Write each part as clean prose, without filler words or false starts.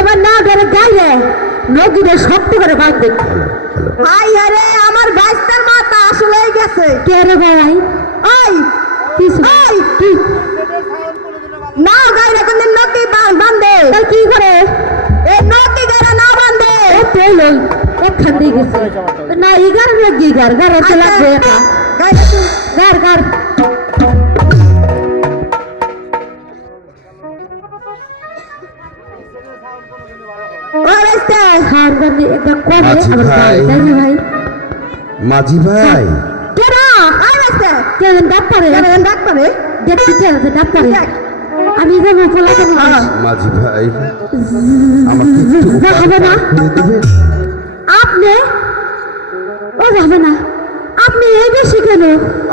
এবার না ধরে গাইলে নদীরে শক্ত করে বাঁধবে। আই আরে আমার বাইস্তার মাথা আসলেই গেছে। কে রে ভাই? ওই ওই কি না গাইলে কোন নদী বাঁধে তাই কি করে? এ নদী গাড়া না বাঁধে ও তেল একখান দিয়ে গেছে না ইগার লাগি গার গার লাগবে এটা গাইলে তুই গার গার মাঝি ভাই আমি যাবো মাঝি ভাই হবে না আপনি ও যাবে না আপনি এই বেশি কেন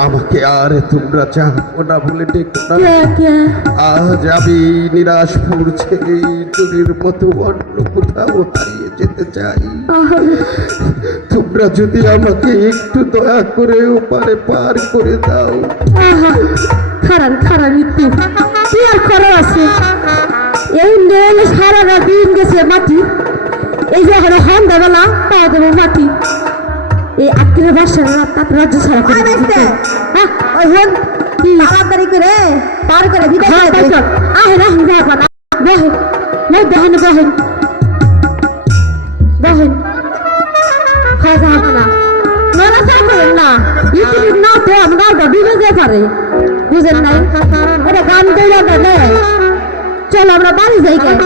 আমাকে আরে তোমরা চাও না বলে ডেকো না আজ আমি নিরাশপুর ছেড়ে চুরির মতো অন্য কোথাও হারিয়ে যেতে চাই তোমরা যদি আমাকে একটু দয়া করে ওপারে পার করে দাও খারাপ খারাপ একটু কি আর করা আছে এই নেল সারা দিন গেছে মাটি এই যে এখন সন্ধ্যাবেলা পাওয়া দেবো মাটি এই আত্মীয় বাসার তার রাজ্য ছাড়া তাড়াতাড়ি করে পার করে আহেন আহেন দেখেন দেখেন দেখেন দেখেন খাওয়া হবে না নড়াচড়া করেন না ইউটিউব না তো আমরা ডুবে যেতে পারে বুঝেন নাই ওটা গান তৈরি নেয় চলো আমরা বাড়ি যাই কেন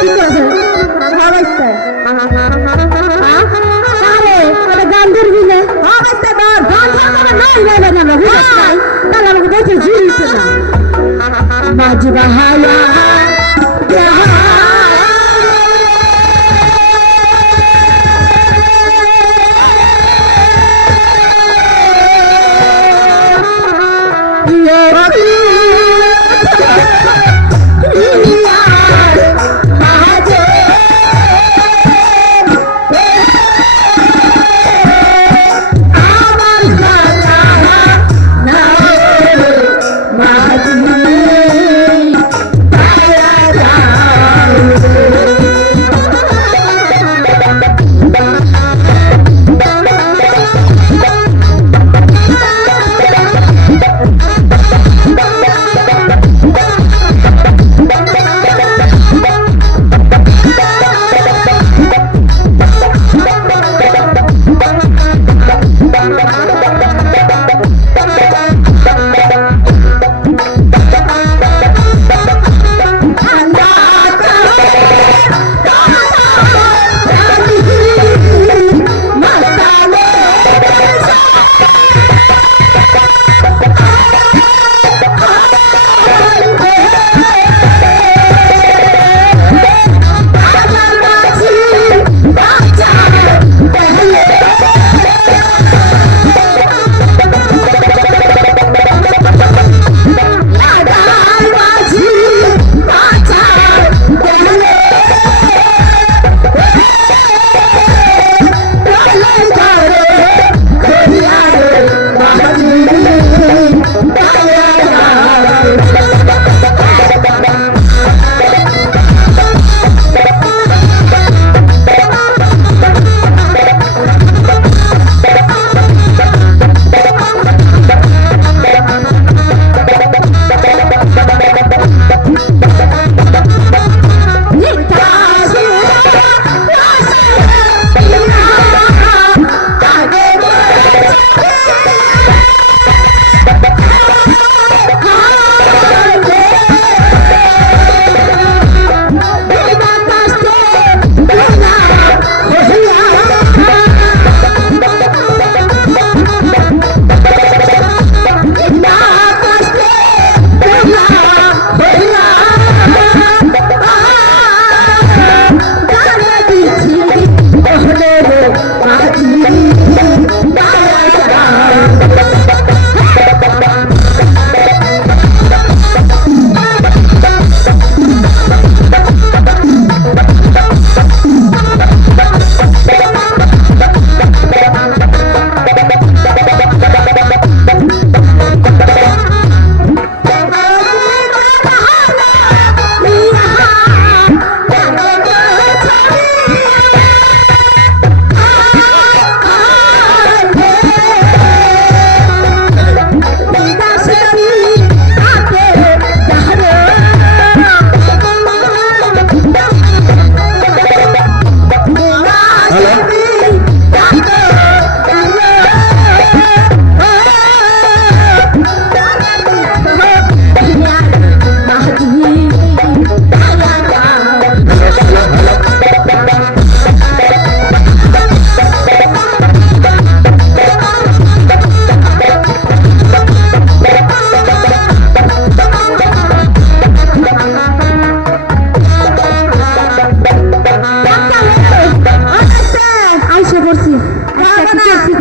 কি করেছে গান ধরবি না গান তাহলে আমাকে দেখে জুড়িছে না মাজবা হায়া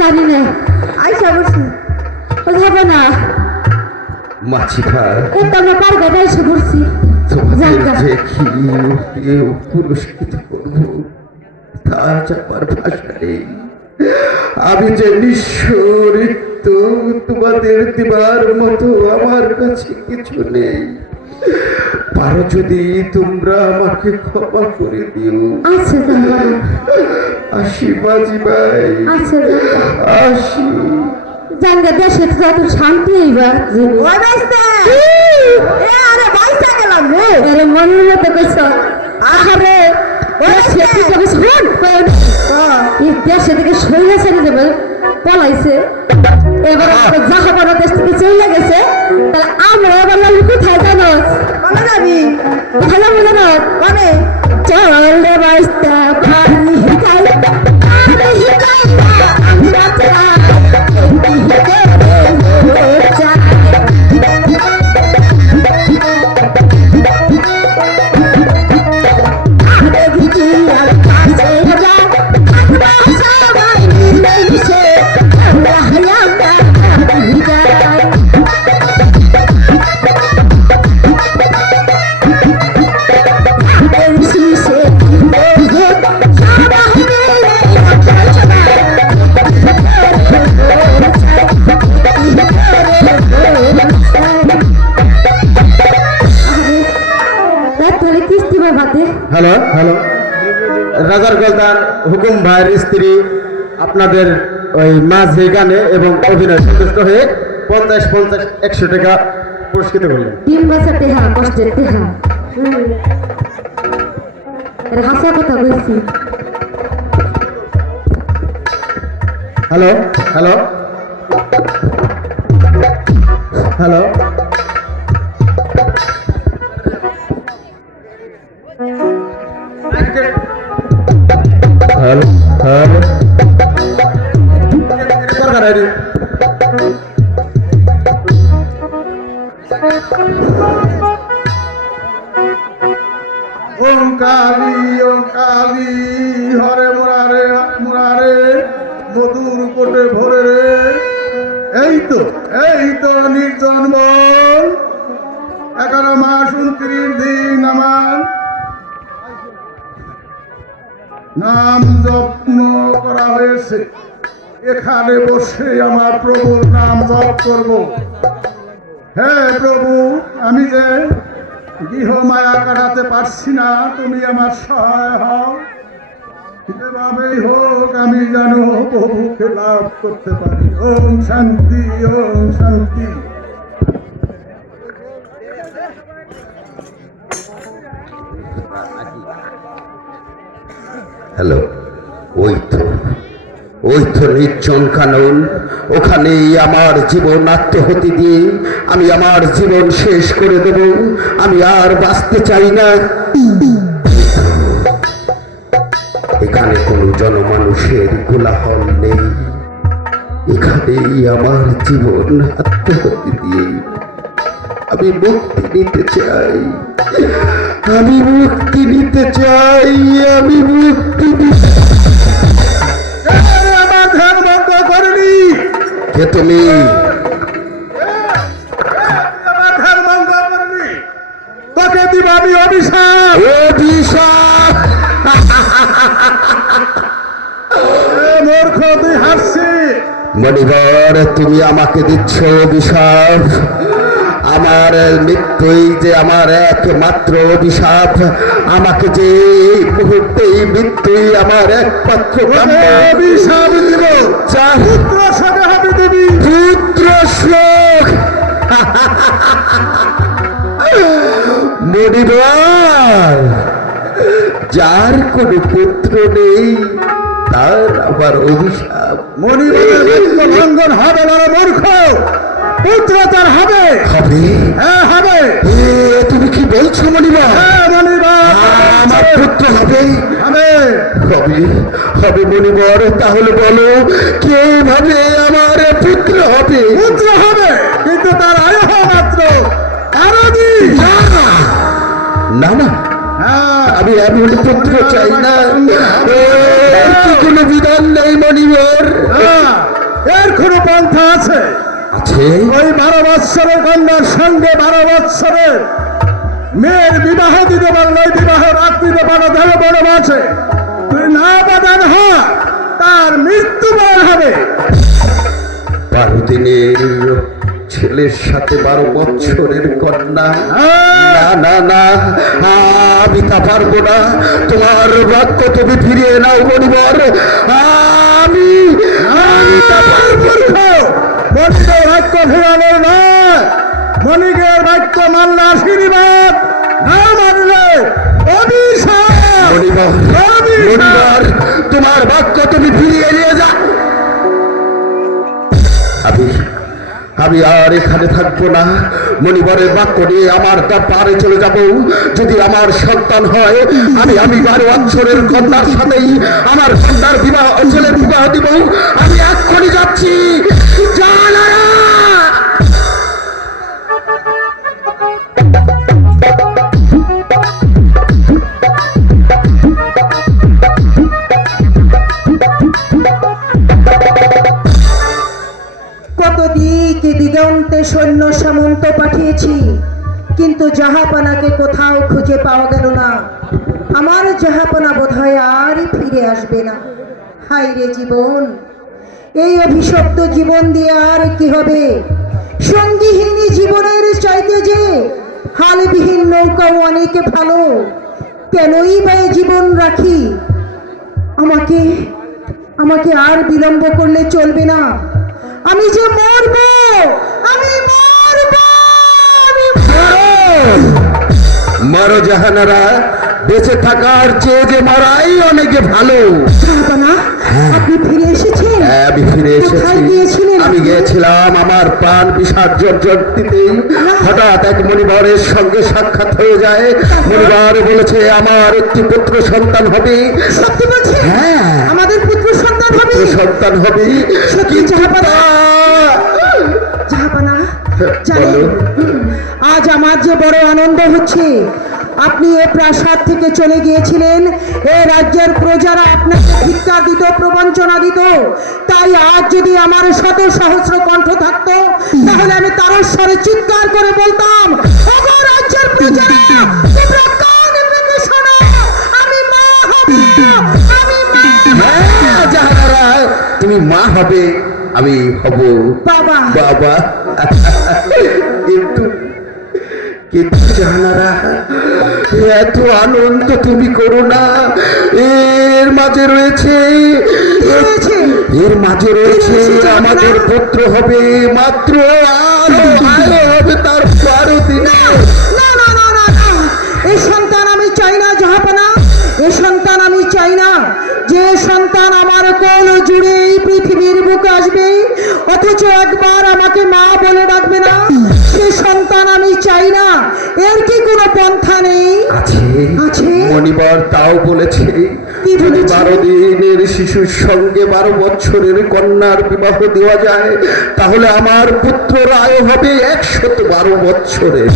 জানি না আইসা বসছি হবে না মাছি ভাই এটা আমরা পার ঘাটে এসে ঘুরছি তোমাদের যে কি পুরস্কৃত করবো তা আমার ভাষা নেই। আমি যে নিঃস্বরিত তোমাদের দিবার মতো আমার কাছে কিছু নেই। পারো যদি তোমরা আমাকে ক্ষমা করে দিও। আচ্ছা আসি বাজি ভাই, আচ্ছা আসি। জানগা দেশে তো এত শান্তি এইবার ওই বাইসা এ আরে বাইসা গেলাম রে আরে মনের মতো কইছ আরে ওই সেটি তো শুন এই দেশে থেকে সইয়া ছেড়ে দেবে পলাইছে এবার যাহা বড় দেশ থেকে চলে গেছে তাহলে আমরা এবার লাগি কোথায় জানো কোনে যাবি কোথায় যাবো জানো কোনে চল রে বাইসা পানি যাই পানি যাই আমরা হ্যালো হ্যালো রাজার গলদার হুকুম ভাইয়ের স্ত্রী আপনাদের ওই মাঝে গানে এবং অভিনয় সন্তুষ্ট হয়ে 50-50-100 টাকা পুরস্কৃত করলেন। ডিম বাসা তেহা কষ্টের তেহা হাসা কথা বলছি। Hello hello hello hello hello দরকার আইডি ওম কালী হরে মুরারে মধুর কোটে ভরে রে। এই তো নির্জন বল 11 মাস 29 দিন আমার নাম যত্ন করা হয়েছে। এখানে বসে আমার প্রভুর নাম জপ করব। হে প্রভু, আমি যে গৃহ মায়া কাটাতে পারছি না, তুমি আমার সহায় হও। যেভাবেই হোক আমি যেন প্রভুকে লাভ করতে পারি। ওম শান্তি, ওম শান্তি। হ্যালো, ওই তো নির্জন কানন। ওখানেই আমার জীবন আত্মহতি দিয়ে আমি আমার জীবন শেষ করে দেব। আমি আর বাঁচতে চাই না। এখানে কোনো জনমানুষের কোলাহল নেই। এখানেই আমার জীবন আত্মহতি দিয়ে আমি মুক্তি নিতে চাই। আমি মুক্তি নিতে চাই। আমি মুক্তি নিতে। আমার ধ্যান ভঙ্গ করেনি। কে তুমি? আমার ধ্যান ভঙ্গ করেনি। তোকে দিব আমি অভিশাপ। অভিশাপ? মূর্খ, তুই হাসছি। মণিবর, তুমি আমাকে দিচ্ছ অভিশাপ? আমার মৃত্যুই যে আমার একমাত্র অভিশাপ। আমাকে যে এই মুহূর্তেই মৃত্যুই আমার একমাত্র অভিশাপ দিব। পুত্র শোকে হবে দেবী। পুত্র শোক? মণিবর, যার কোনো পুত্র নেই তার আবার অভিশাপ? মণিবরের মৃত্যু লঙ্ঘন হবে না মূর্খ। পুত্র তার হবে। হবে? হ্যাঁ হবে। তুমি কি বলছো মণিবর? হ্যাঁ মণিবর, আমার পুত্র হবে? হবে। হবে হবে মণিবর, তাহলে বলো কিভাবে আমার পুত্র হবে? পুত্র হবে, কিন্তু তার আয়ু মাত্র 12 দিন। না না, হ্যাঁ, আমি এমন পুত্র চাই না। কি কোনো বিধান নেই মণিবর? আছে ওই 12 বৎসরের কন্যার সঙ্গে 12 বৎসরের মেয়ের বিবাহ দিতে পারলে বিবাহ রাত্রিতে বাধা বড় আছে, তুই না বাধান হ, তার মৃত্যুবরণ হবে। 12 দিনের ছেলের সাথে 12 বছরের কন্যা, না না না, আমি তা পারবো না। তোমার রক্ত তুমি ফিরিয়ে নাও মণিবর, আমি তা পারবো না। মণিকের বাক্য ফেরানোর নয়, মণিকের বাক্য মানলে আশীর্বাদ, না মানলে অভিশাপ। মণিবর, মণিবর, তোমার বাক্য তুমি ফিরিয়ে নিয়ে যা। আমি আর এখানে থাকবো না। মণিবরের বাক্য নিয়ে আমার দরবারে চলে যাব। যদি আমার সন্তান হয়, আমি 12 বছরের কন্যার সাথেই আমার কন্যার বিবাহ, ছেলের বিবাহ দিব। আমি এক্ষুনি যাচ্ছি। জানারা কত দিক দিগন্তে সৈন্য সামন্ত পাঠিয়েছি, কিন্তু জাহাপানাকে কোথাও খুঁজে পাওয়া গেল না। আমার জাহাপানা বোধহয় আর ফিরে আসবে না। হায় রে জীবন, এই অভিশপ্ত জীবন দিয়ে আর কি হবে? সঙ্গীহীন জীবনের চাইতে যে হালবিহীন নৌকাও অনেক ভালো। কেনই বা এ জীবন রাখি? আমাকে আর বিলম্ব করলে চলবে না। আমি যে মরব, আমি মরব, আমি মারো জাহানারা, বেঁচে থাকার চেয়ে যে মারাই অনেক ভালো। জাহাপানা, আপনি ফিরে এসেছেন? হ্যাঁ, আমি ফিরে কোথায় এসেছি। গিয়েছিলেন? আমি গিয়েছিলাম আমার প্রাণ বিসর্জন দিতে। হঠাৎ এক মণিবরের সঙ্গে সাক্ষাৎ হয়ে যায়। মণিবর বলেছে আমার একটি পুত্র সন্তান হবে। সত্যি বলছেন? হ্যাঁ, আমাদের পুত্র সন্তান হবে? পুত্র সন্তান হবে। সত্যি কিন্তু জাহাপানা? জাহাপানা, জানেন বলো। আজ আমার যে বড় আনন্দ হচ্ছে। আপনি এ প্রাসাদ থেকে চলে গিয়েছিলেন, এ রাজ্যের প্রজারা আপনাকে ধিক্কার দিত, প্রবঞ্চনা দিত। তাই আজ যদি আমার শত সহস্র কণ্ঠ থাকতো, তাহলে আমি তারস্বরে চিৎকার করে বলতাম, ওগো রাজ্যের প্রজারা, তোমরা কান পেতে শোনো, আমি মা হব, আমি মা হব। হ্যাঁ, জাহানারা, তুমি মা হবে, আমি হব বাবা। বাবা। কিন্তু কিন্তু জাহানারা, এত আনন্দ তুমি করো না। এর মাঝে রয়েছে আমাদের পুত্র হবে মাত্র, আরো হবে তার 12 দিনে। না না না না না, এই সন্তান আমি চাই না জাহাপানা, এই সন্তান আমি চাই না। যে সন্তান আমার কোল জুড়ে এই পৃথিবীর বুকে আসবে, অথচ একবার আমাকে মা বলে ডাকবে না, সে সন্তান আমি চাই না। এর কি কোনো পন্থা নেই? আছে। মণিবর তাও বলেছে, কি যদি বলেছে? 12 দিনের শিশুর সঙ্গে 12 বছরের কন্যার বিবাহ দেওয়া যায়, তাহলে আমার পুত্রর আয়ু হবে 112 বছরের।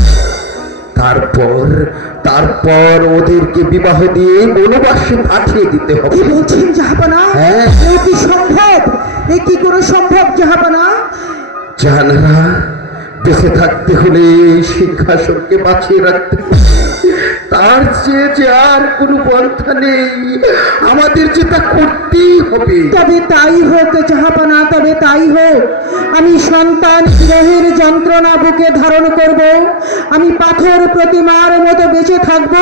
তারপর ওদেরকে বিবাহ দিয়ে বনবাসে পাঠিয়ে দিতে হবে। কি বলছেন জাহাপানা? হ্যাঁ। এ কি সম্ভব? এ কি করে সম্ভব জাহাপানা? জাহানারা, বেঁচে থাকতে হলে সিংহাসনকে বাঁচিয়ে রাখতে হবে। তার চেয়ে যে আর কোনো পন্থা নেই, আমাদের যেটা করতেই হবে। তবে তাই হোক জাহাপানা, তবে তাই হোক। আমি সন্তান বিরহের যন্ত্রণা বুকে ধারণ করব, আমি পাথর প্রতিমার মতো বেঁচে থাকব।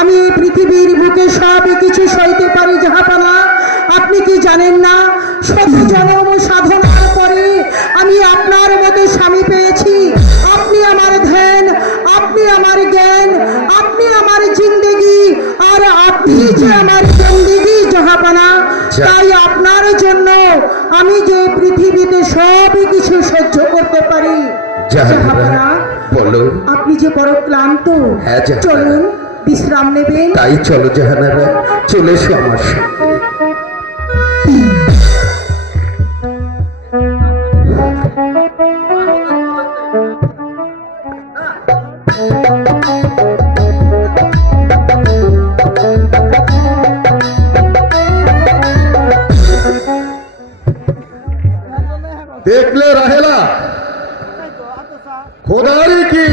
আমি এই পৃথিবীর বুকে সব কিছু সইতে পারি জাহাপানা। আপনি কি জানেন না, শত জনম সাধনার পরে আমি আপনার মতো স্বামী পেয়েছি। আপনি আমার ধ্যান, আপনি আমার জ্ঞান, আপনি আমার জিন্দেগি, আর আপনি যে আমার জিন্দেগি জাহাপানা। তাই আপনার জন্য আমি যে পৃথিবীতে সব কিছু সহ্য করতে পারি জাহাপানা। বলো। আপনি যে বড় ক্লান্ত, হ্যাঁ, জাহাপানা। চলুন বিশ্রাম নেবেন। তাই চলো জাহানারা, চলে এসো আমার সঙ্গে। দেখলে রাহেলা, খোদারই কি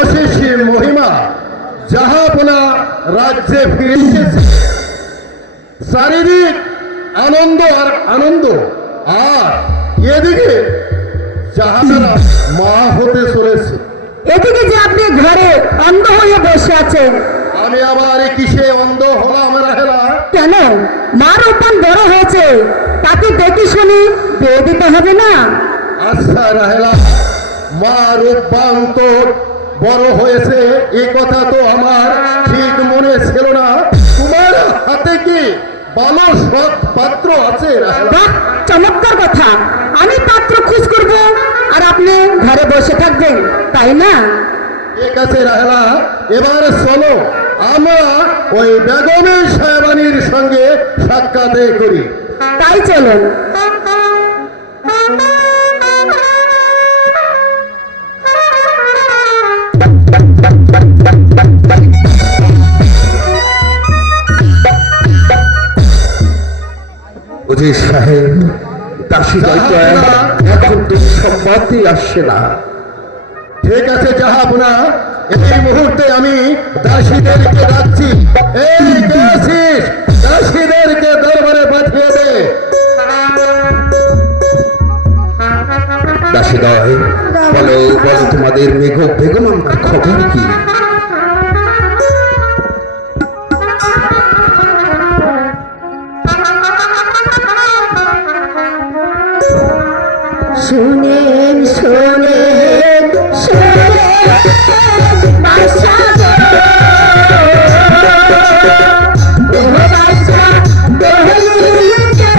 অশেষ মহিমা, জাহাপনা রাজ্যে ফিরে এসেছে। শারীরিক আনন্দ আর আনন্দ, আর এদিকে জাহানারা মা হতে চলেছে। এদিকে যে আপনি ঘরে অন্ধ হয়ে বসে আছেন, আমি আবার কিসে অন্ধ হলাম রাহেলা? কেন? মার উপান বড় হয়েছে, তাকে দেখে শুনি বিয়ে দিতে হবে না? আচ্ছা রাহেলা, মা রূপবান তো বড় হয়েছে, এ কথা তো আমার ঠিক মনে ছিল না। তোমার হাতে কি ভালো সৎ পাত্র আছে রাহেলা? বাহ, চমৎকার কথা। আমি পাত্র খোঁজ করব আর আপনি ঘরে বসে থাকবেন, তাই না? ঠিক আছে রাহেলা, এবারে চলো আমরা ওই বেগমের সাহেবানির সঙ্গে সাক্ষাৎ করি। তাই চলুন। উজির সাহেব, দাসী দৈত্য এখন তো সম্মতি আসছে না। ঠিক আছে জাহাপনা, এই মুহূর্তে আমি দাসীদেরকে ডাকছি। এই কে আছিস? দাসীদেরকে দরবারে পাঠিয়ে দে। দাসীদয়, বলো বলো তোমাদের মেঘ বেগম আমার খবর কি? শুনেন শুনেন শুনেন বাদশা গো, ও বাদশা দহলিতে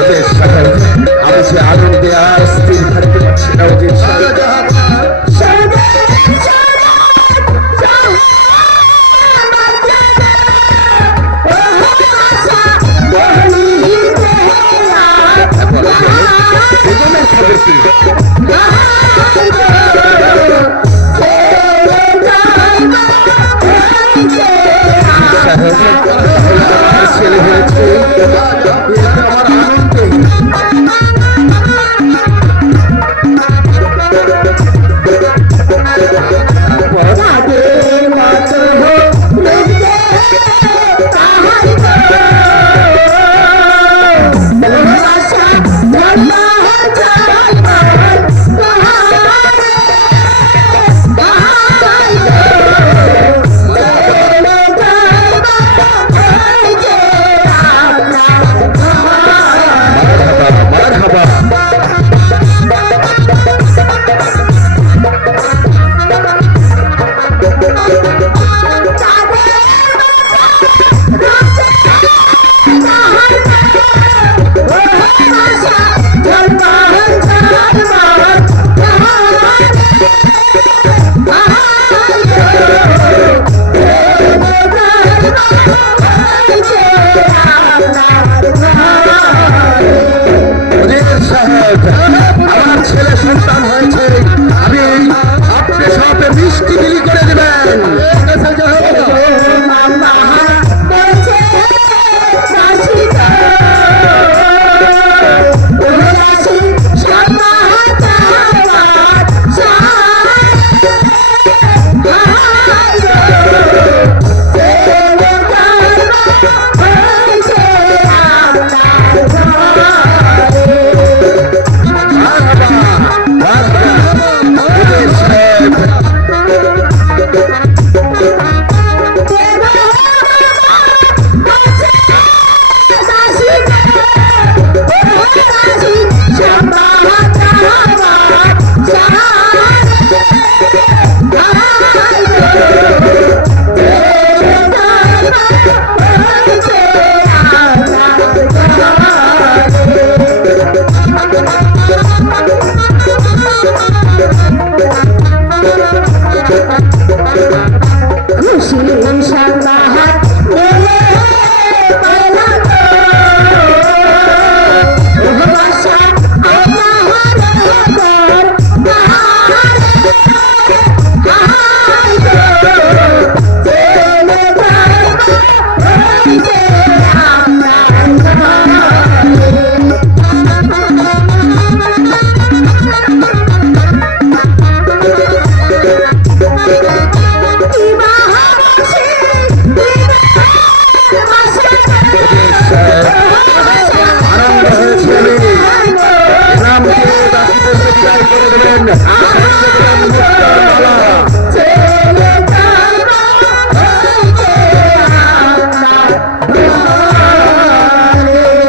উজির সাহেব, আমি যে আগুন দেয়া স্থির থাকতে পারছি না। উজির সাহেব, বেগমের খবর কি? সাহেব, আমার ছেলে হয়েছে, আমার আনন্দে। Oh,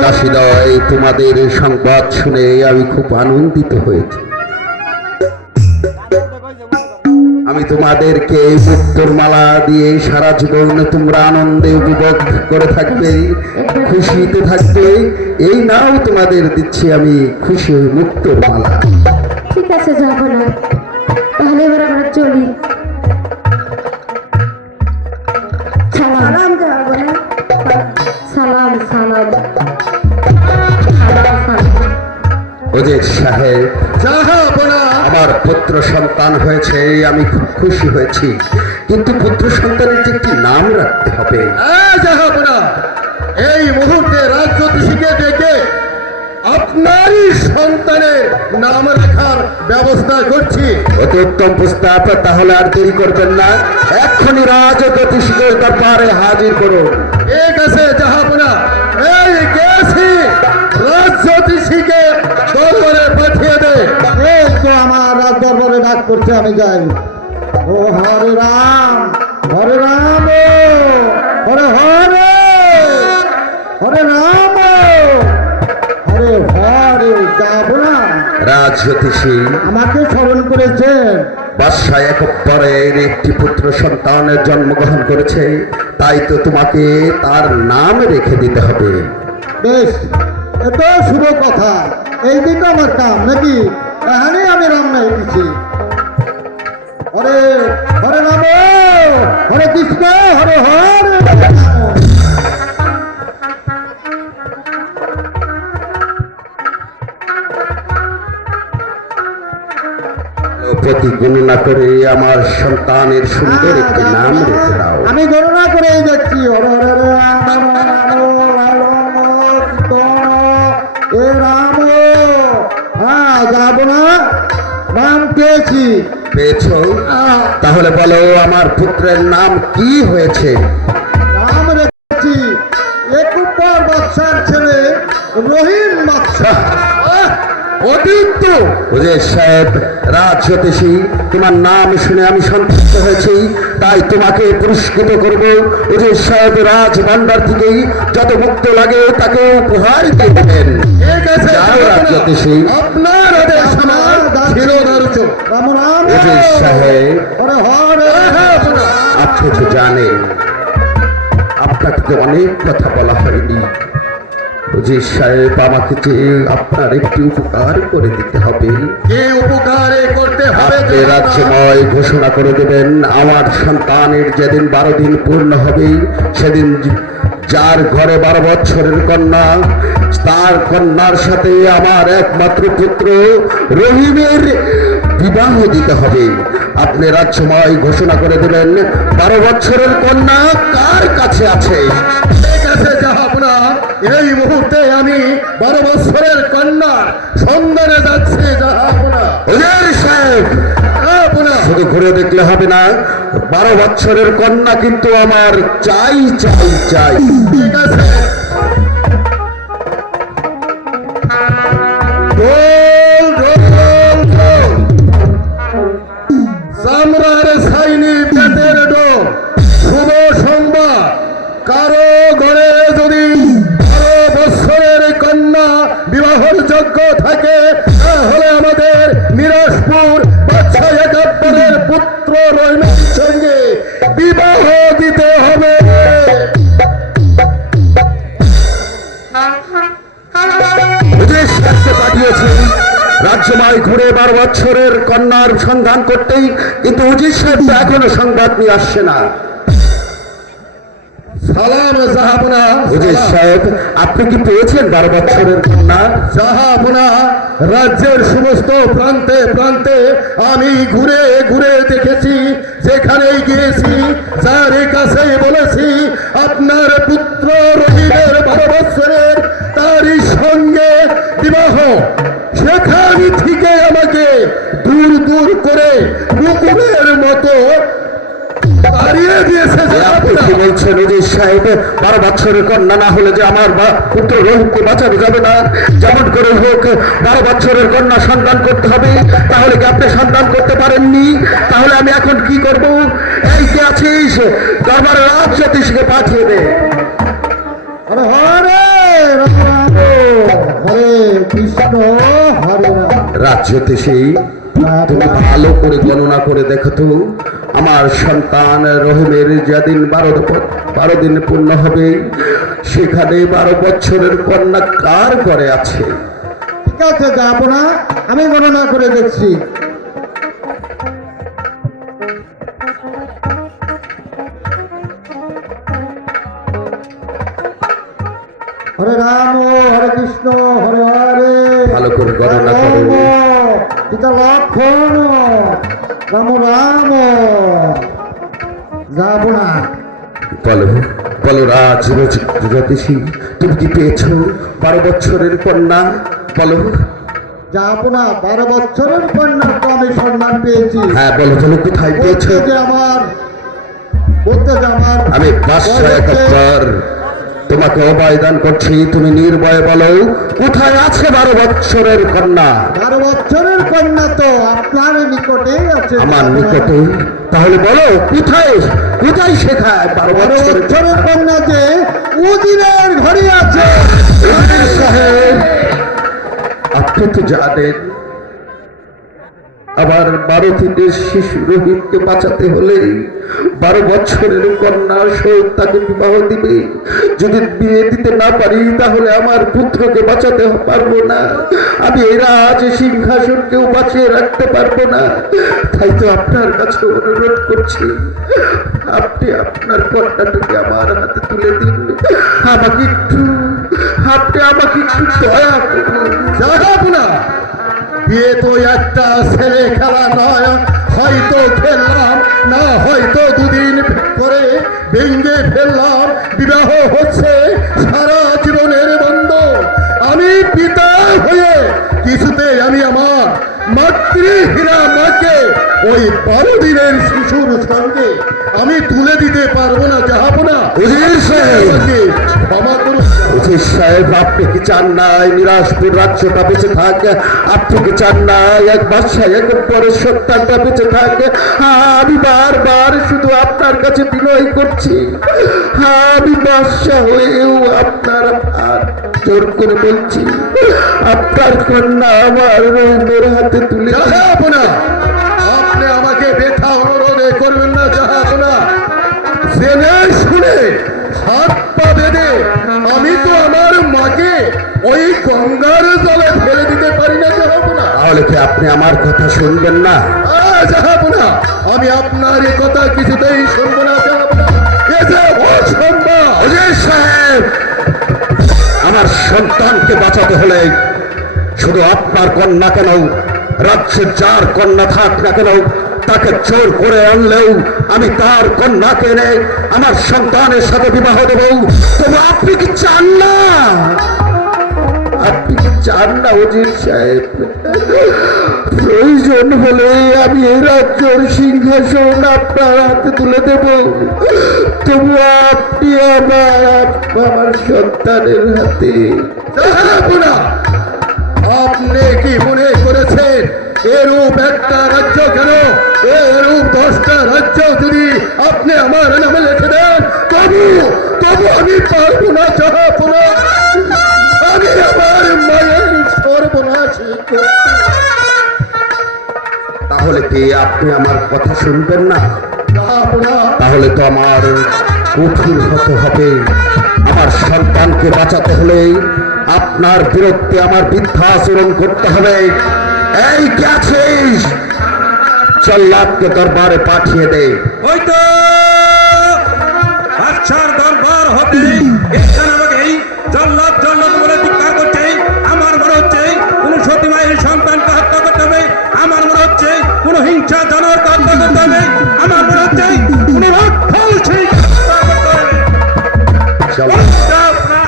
দাসীদয়, তোমাদের সংবাদ শুনে আমি খুব আনন্দিত হয়েছি। আমি তোমাদেরকে মুক্তোর মালা দিয়ে সারা জীবন তোমরা আনন্দে উপভোগ করে থাকবে, খুশিতে থাকবে। এই নাও তোমাদের দিচ্ছি আমি খুশি মুক্তোর মালা। ঠিক আছে, যাবো না, তাহলে এবার আমরা চলি। সালাম যাবো না, সালাম সালাম সালাম। ওজির সাহেব, আমার পুত্র সন্তান হয়েছে, আমি খুব খুশি হয়েছি, কিন্তু পুত্র সন্তানের যে একটি নাম রাখতে হবে। এই মুহূর্তে রাজজ্যোতিষীকে ডেকে আপনারই সন্তানের নাম রাখার ব্যবস্থা করছি। অতি উত্তম প্রস্তাব, তাহলে আর দেরি করবেন না, এক্ষুনি রাজজ্যোতিষীকে দরবারে হাজির করুন। ঠিক আছে জাহাপনা, এই গেছি, রাজজ্যোতিষীকে দরবারে পাঠিয়ে দে। এই তো আমার রাজ দরবারে ডাক করছে, আমি যাই। ও হরে রাম, হরে রাম, হরে হরে, হরে রাম, হরে হরে। যাব না, রাজজ্যোতিষী আমাকে স্মরণ করেছেন। বাদশাহ একবারের একটি পুত্র সন্তানের জন্মগ্রহণ করেছে, তাই তো তোমাকে তার নাম রেখে দিতে হবে। বেশ, এত শুভ কথা, এই দিন আমার কাম নাকি? এখানে আমি রাম নাই দিচ্ছি। হরে হরে রাম, হরে কৃষ্ণ, হরে হরে রাম। প্রতি গণনা করে আমার সন্তানের সুন্দর একটি নাম রেখে দাও। আমি গণনা করেই যাচ্ছি। হরে হরে রাম, এ রাম। হ্যাঁ, যাবো না, নাম পেয়েছি। পেয়েছ? তাহলে বলো আমার পুত্রের নাম কি হয়েছে? নাম রেখেছি একুব্বর বাদশার ছেলে রহিম বাদশা। অতীত ওজির সাহেব, রাজজ্যোতিষী, তোমার নাম শুনে আমি সন্তুষ্ট হয়েছি, তাই তোমাকে পুরস্কৃত করব। ওজির সাহেব রাজভান্ডার থেকেই যত মুক্ত লাগে তাকে উপহার দিয়ে দেবেন। ঠিক আছে যাও রাজজ্যোতিষী। আপনার আদেশ আমার শিরোধার্য। রাম রাম, ওজির সাহেব, হরে হরে। আপনি তো জানেন আপনাকে তো অনেক কথা বলা হয়নি। ওজির সাহেব, আমাকে যে আপনার একটি উপকার করে দিতে হবে। কি উপকারে করতে হবে? আপনি রাজ্যময় ঘোষণা করে দেবেন, আমার সন্তানের যেদিন 12 দিন পূর্ণ হবে, সেদিন যার ঘরে 12 বছরের কন্যা, তার কন্যার সাথে আমার একমাত্র পুত্র রহিমের বিবাহ দিতে হবে। আপনি রাজ্যময় ঘোষণা করে দেবেন 12 বছরের কন্যা কার কাছে আছে। ঠিক আছে জাহাপনা, এই মুহূর্তে আমি 12 বছরের কন্যার সন্ধানে যাচ্ছি জাহাপনা। ওজির সাহেব, জাহাপনা, শুধু ঘুরে দেখলে হবে না, 12 বছরের কন্যা কিন্তু আমার চাই চাই চাই। ঠিক আছে। গোল গোল গোল, চামড়ার ছাইনি পেটের ডোল। শুভ সংবাদ, কারো ঘরে যদি 12 বছরের কন্যা বিবাহের যোগ্য থাকে, তাহলে আমাদের মিরাজপুর বাদশাহ একবারের পুত্র রহিমের সঙ্গে বিবাহ দিতে হবে। ওজির সাহেবকে পাঠিয়েছি রাজ্যময় ঘুরে 12 বছরের কন্যার সন্ধান করতেই, কিন্তু উজির সাহেব তো এখনো সংবাদ নিয়ে আসছে না। সালাম জাহাপনা। উজির সাহেব, আপনি কি পেয়েছেন 12 বছরের কন্যা? জাহাপনা, রাজ্যের সমস্ত প্রান্তে প্রান্তে আমি ঘুরে ঘুরে দেখেছি, যেখানেই গিয়েছি যার কাছে বলেছি আপনার পুত্র রহিমের 12 বছরের, তারই সঙ্গে বিবাহ, সেখান থেকে আমাকে দূর দূর করে কুকুরের মতো তাড়িয়ে দিয়েছে। আপনি কি বলছেন উজির সাহেব? 12 বছরের কন্যা না হলে যে আমার পুত্র রহিমকে বাঁচানো যাবে না। যেমন করে হোক 12 বছরের কন্যা সন্তান করতে হবে। তাহলে কি আপনি সন্তান করতে পারেননি? তাহলে আমি এখন কি করব? এই কে আছিস, দরবারে রাজজ্যোতিষীকে পাঠিয়ে দে। হরে হরে রাম রাম, হরে কৃষ্ণ হরে রাম। রাজ্যতে সেই তুমি ভালো করে গণনা করে দেখো তো, আমার সন্তান রহিমের যেদিন 12 দিন পূর্ণ হবে, সেখানে 12 বছরের কন্যা কার ঘরে আছে? ঠিক আছে, যাবো না, আমি গণনা করে দেখছি। হরে রাম হরে কৃষ্ণ হরে হরে। ভালো করে গণনা রাম করো। সীতা লক্ষণ রাম রাম। যাবো না। বলো বলো রাজেশী, তুমি কি পেয়েছো 12 বছরের কন্যা? বলো। যাবো না, 12 বছরের কন্যার তো আমি সম্মান পেয়েছি। হ্যাঁ বলো বলো, কোথায় পেয়েছো? বলতে যে আমার আমি 571 তোমাকে অবয়দান করছি, তুমি নির্ভয় বলো কোথায় আছে 12 বছরের কন্যা? 12 বছরের কন্যা তো আপনার নিকটেই আছে। আমার নিকটে? তাহলে বলো কোথায় কোথায় শেখায় 12 বছরের বছরের কন্যা যে উজিরের ঘরে আছে। উজির সাহেব, আপনি তো জানেন আবার 12 দিনের শিশু রহিমকে বাঁচাতে হলে 12 বছরের কন্যা সহিত তাকে বিবাহ দিবে। যদি বিয়ে দিতে না পারি তাহলে আমার পুত্রকে বাঁচাতে পারবো না, আমি এই রাজ সিংহাসনকেও বাঁচিয়ে রাখতে পারবো না। তাই তো আপনার কাছে অনুরোধ করছি, আপনি আপনার কন্যাটাকে আমার হাতে তুলে দিন। আমাকে একটু আপনি আমাকে একটু দয়া করুন। যাবো না, বিয়ে তো একটা ছেলে খেলা নয়। হয়তো খেললাম না, হয়তো দুদিন করে ভেঙে ফেললাম। বিবাহ হচ্ছে সারা জীবনের বন্ধন। আমি পিতা হয়ে কিছুতে আমি আমার মাতৃহীনা মাকে ওই 12 দিনের শিশুর সঙ্গে আমি তুলে দিতে পারবো না। যাবো না। উজির সাহেব, আমাকে ক্ষমা করুন। উজির সাহেব, আপনি কি চান না এই নিরাজপুর রাজ্যটা বেঁচে থাকে? আপনি কি চান না এক বাদশাহ এক পরের সন্তানটা বেঁচে থাকে? আমি বারবার শুধু আপনার কাছে বিনয় করছি, আমি বাদশাহ হয়েও আপনার হাত জোর করে বলছি, আপনার কন্যা আমার রহিমের হাতে তুলে যাবো না। আপনি আমাকে ব্যথা অনুরোধ করবেন না। যাবো না, জেনে শুনে হাত পা বেঁধে আমি তো আমার মাকে ওই গঙ্গার জলে ফেলে দিতে পারি না। যাবো না। তাহলে কি আপনি আমার কথা শুনবেন না? যাবো না, আমি আপনার এই কথা কিছুতেই শুনবো না। যাবো না, এ যে অসম্ভব। উজির সাহেব, আমার সন্তানকে বাঁচাতে হলে শুধু আপনার কন্যা কেন, রাজ্যের যার কন্যা থাক না কেন, তাকে জোর করে আনলেও আমি তার কন্যাকে এনে আমার সন্তানের সাথে বিবাহ দেব। তবে আপনি কি চান না? আপনি কি চান না উজির সাহেব? প্রয়োজন হলে আমি এই রাজ্যের সিংহাসন আপনার হাতে তুলে দেব, তবু আপনি আমার সন্তানের হাতে। যাবো না। আপনি কি মনে করেছেন এরূপ একটা রাজ্য কেন, এরূপ 10টা রাজ্য যদি আপনি আমার নামে লিখে দেন, তবু আমি পারবো না। যাবো না, আমি আমার মায়ের সর্বনাশী করতে। তাহলে কি আপনি আমার কথা শুনবেন না? যাবো না। তাহলে তো আমার কঠোর হতে হবে। আমার সন্তানকে বাঁচাতে হলে আপনার বিরুদ্ধে আমার মিথ্যা আচরণ করতে হবে। এই কে আছিস? জল্লাদকে দরবারে পাঠিয়ে দে। ওই তো বাদশার দরবার হতে এখানে আমাকে জল্লাদ জল্লাদ বলে চিৎকার করছে। আমার মনে হচ্ছে কোন সতী মায়ের সন্তানকে হত্যা করতে হবে। আমার মনে হচ্ছে কোন হিংসা জানোয়ারকে হত্যা করতে হবে। আমার মনে হচ্ছে কোন রাক্ষসী হত্যা করতে হবে। জল্লাদ, আপনারা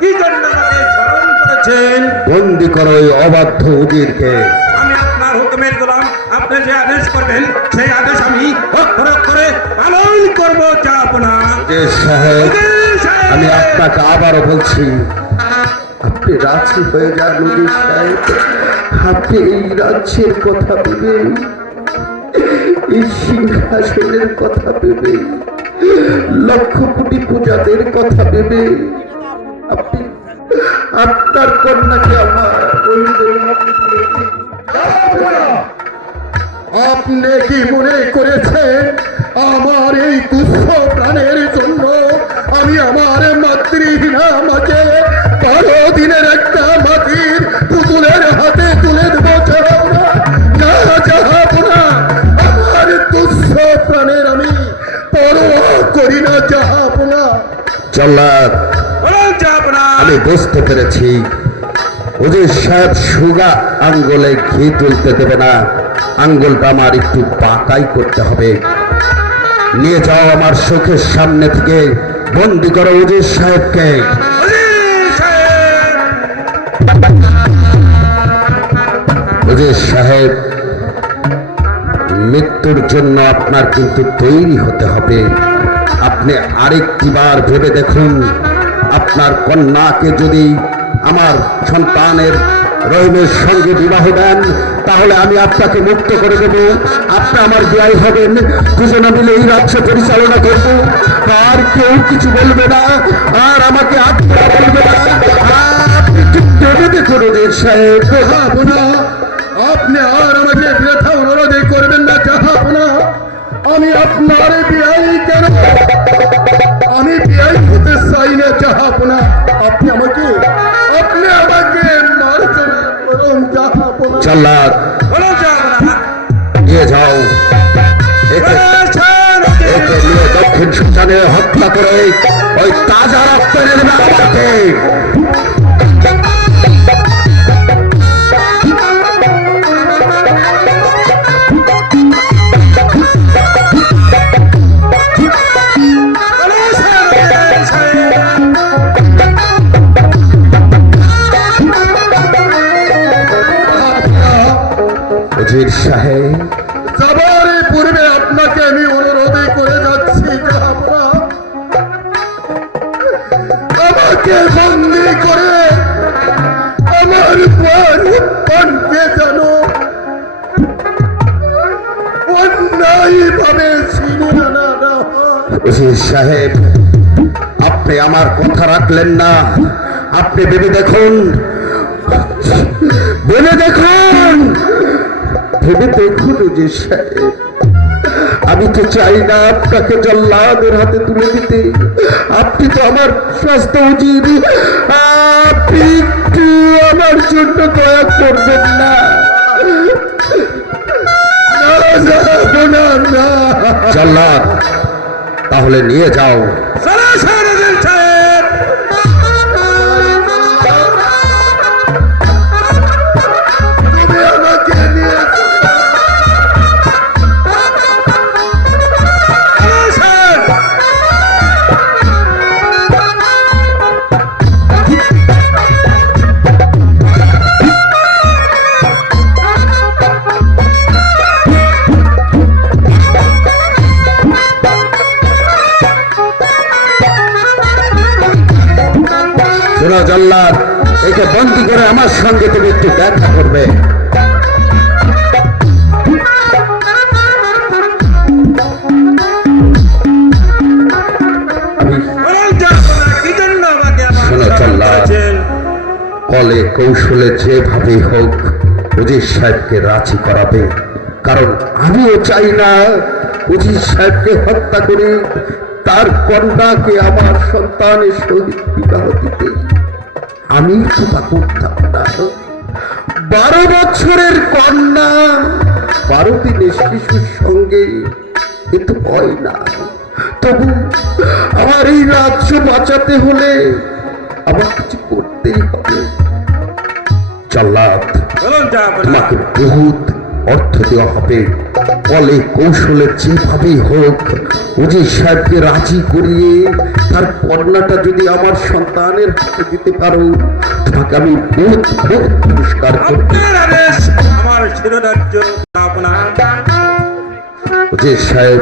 কি জন্য আমাকে স্মরণ করেছেন? বন্দি করো ওই অবাধ্য উজিরকে। আমি আপনার হুকুমের গোলাম। আপনি যে আদেশ করবেন সেই আদেশ আমি অক্ষর অক্ষরে পালন করবো। যাব না। উজির সাহেব, আমি আপনাকে আবারও বলছি, আপনি রাজি হয়ে যান উজির সাহেব। আপনি এই রাজ্যের কথা ভেবেন, এই সিংহাসনের কথা ভেবে, লক্ষ কোটি পূজাদের কথা ভেবে আপনি আপনার কন্যাকে আমার বন্ধুদের হাতে তুলে দিন। আপনি কি মনে করেছেন আমার এই তুচ্ছ প্রাণের জন্য আমি আমার মাতৃহীনা মাকে 12 দিনের একটা মাটির পুতুলের হাতে তুলে দেবো? না যাহাপনা, আমার তুচ্ছ প্রাণের আমি পরোয়া করি না যাহাপনা। জল্লাদ, বলুন জাহাপনা। আমি বুঝতে পেরেছি হুজুর সাহেব সুগা আঙ্গুলে ঘি তুলতে দেবে না, আঙ্গুলটা আমার একটু বাঁকাই করতে হবে। নিয়ে যাও আমার চোখের সামনে থেকে, বন্দি করো হুজুর সাহেবকে। হুজুর সাহেব। হুজুর সাহেব, মৃত্যুর জন্য আপনার কিন্তু তৈরি হতে হবে। আপনি আরেকটি বার ভেবে দেখুন, আপনার কন্যাকে যদি আমার সন্তানের রহিমের সঙ্গে বিবাহ দেন তাহলে আমি আপনাকে মুক্ত করে দেব, আপনি আমার বিয়ে হবেন, দুজনে মিলে এই রাজ্য পরিচালনা করব, আর কেউ কিছু বলবে না, আর আমাকে আত্মা বলবে না। আপনি ঠিক ভেবে দেখুন হুজুর সাহেব। যাহাপনা, আপনি আর আমাকে বৃথা অনুরোধ করবেন না যাহাপনা। আমি আপনার বিয়াই কেন, আমি বিয়াই হতে চাই না যাহাপনা। আপনি আমাকে মারছেন না, বরং যাহাপনা। জল্লাদ, বলুন জাহাপনা। নিয়ে যাও একে, একে নিয়ে দক্ষিণ শ্মশানে হত্যা করে ওই তাজা রক্ত এনে দেবে আমাকে। হুজুর সাহেব, যাবার পূর্বে আপনাকে আমি অনুরোধ করে যাচ্ছি যাহাপনা, আমাকে বন্দি করে আমার প্রাণকে যেন অন্যায় ভাবে ছিনে আনা না হয়। হুজুর সাহেব, আপনি আমার কথা রাখলেন না। আপনি ভেবে দেখুন, ভেবে দেখুন, ভেবে দেখুন হুজুর সাহেব, আমি তো চাই না আপনাকে জল্লাদের হাতে তুলে দিতে। আপনি তো আমার স্বাস্থ্য উচিত, আপনি একটু আমার জন্য দয়া করবেন না। জল্লাদ, তাহলে নিয়ে যাও। সরাসরি হুজুর সাহেব। তুমি আমাকে নিয়ে হুজুর সাহেব। শোনো জল্লাদ, একে বন্দি করে আমার সঙ্গে তুমি একটু দেখা করবে। বলুন জাহাপনা, কি জন্য আমাকে আমার শোনো সাথে জল্লাদ, করেছেন? কলে কৌশলে যেভাবেই হোক উজির সাহেবকে রাজি করাবে, কারণ আমিও চাই না উজির সাহেবকে হত্যা করে তার কন্যাকে আমার সন্তানের সহিত বিবাহ দিতে। আমি তো তা করতাম না। 12 বছরের কন্যা 12 দিনের শিশুর সঙ্গে কিন্তু হয় না। তবু আমার এই রাজ্য বাঁচাতে হলে আমার কিছু করতেই হবে। জল্লাদ, বলুন জাহাপনা। তোমাকে বহুত অর্থ দেওয়া হবে, কলে কৌশলে যেভাবেই হোক উজির সাহেবকে রাজি করিয়ে তার কন্যাটা যদি আমার সন্তানের হাতে দিতে পারো, তোমাকে আমি বহুত বহুত পুরস্কার করব। আপনার আদেশ আমার শিরোধার্য জাহাপনা। উজির সাহেব,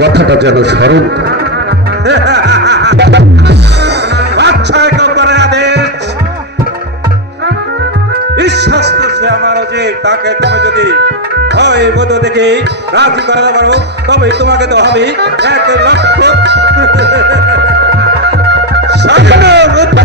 কথাটা যেন স্মরণ থাকে। আচ্ছা, একবারে আদেশ। বিশ্বাস তো সে আমার যে তাকে তুমি যদি হয় বোধ দেখে রাজি করাতে পারো, তবে তোমাকে তো হবে 1 লক্ষ স্বর্ণ মুদ্রা।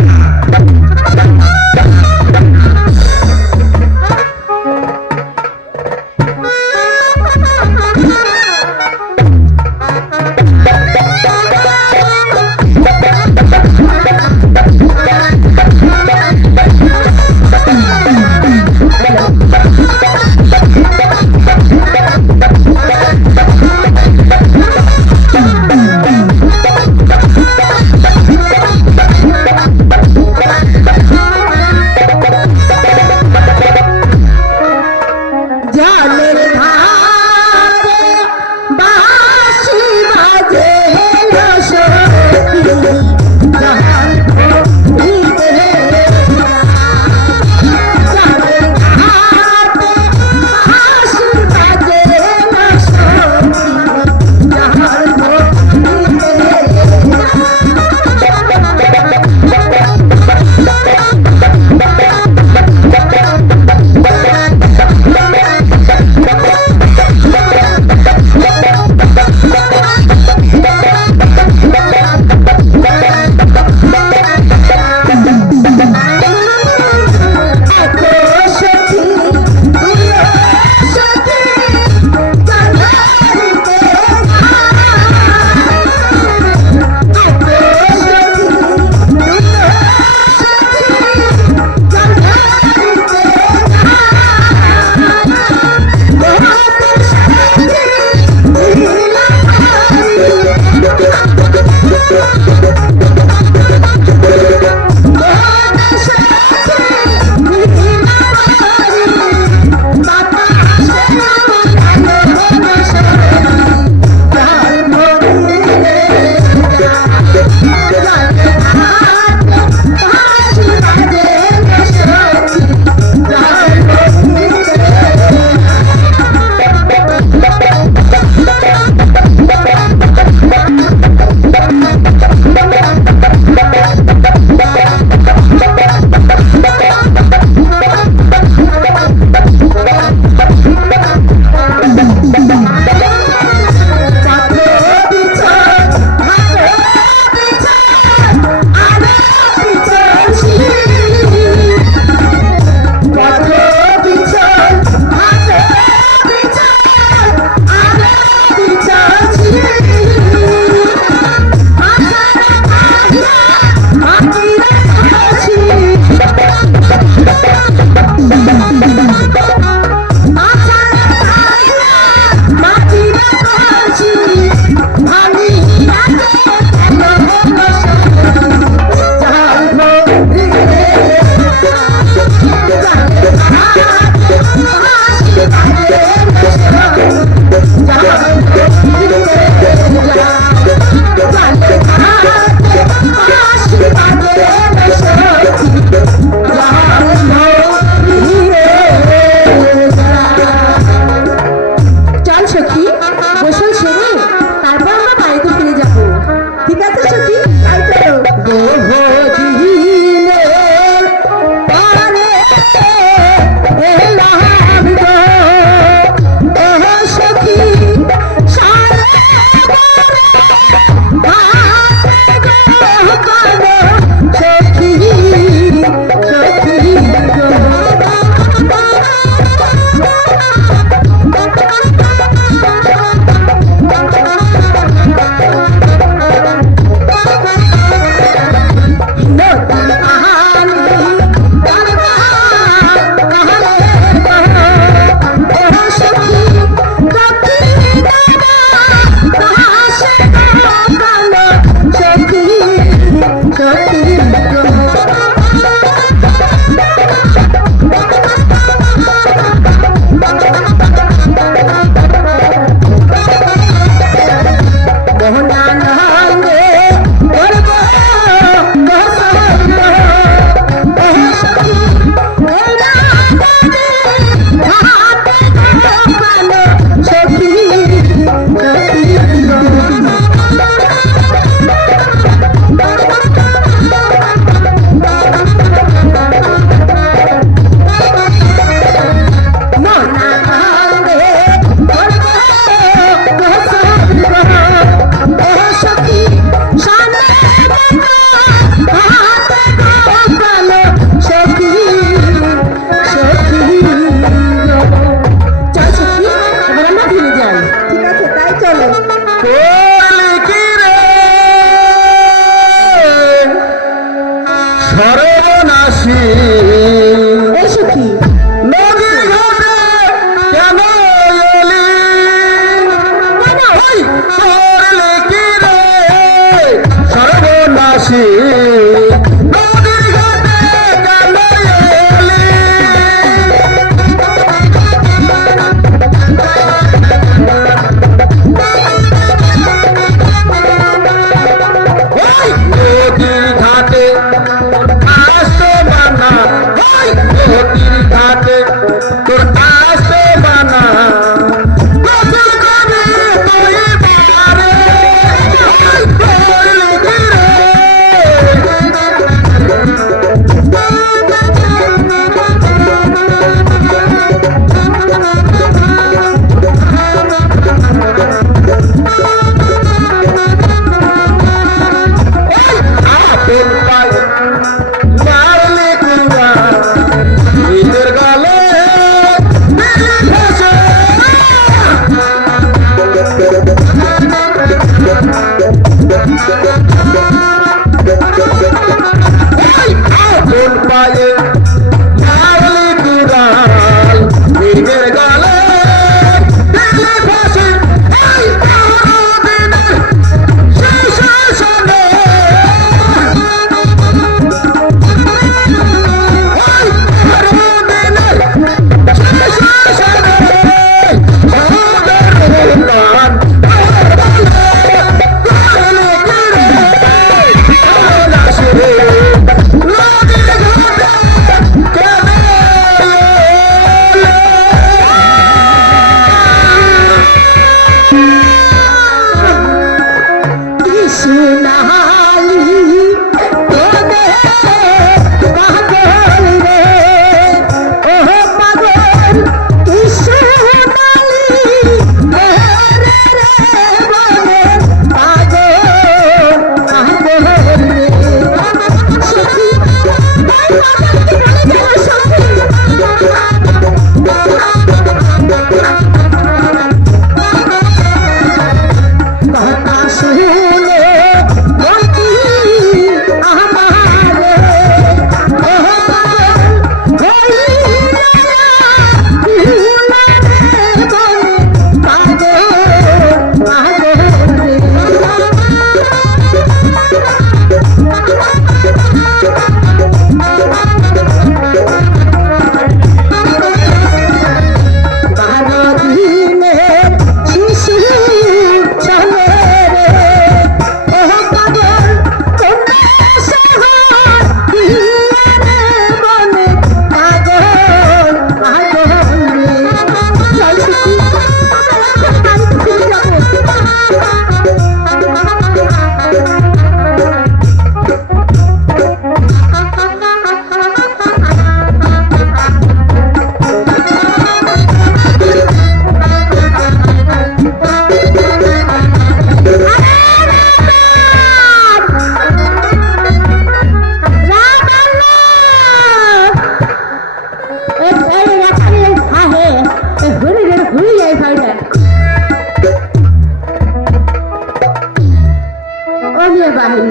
বিয়ে বাহি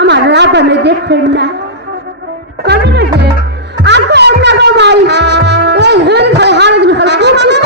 আমার রাবণে দেখছেন না কবি রেখে আগে না গো ভাই এই হেন খাই হার দিন খাই খুব সুস্থ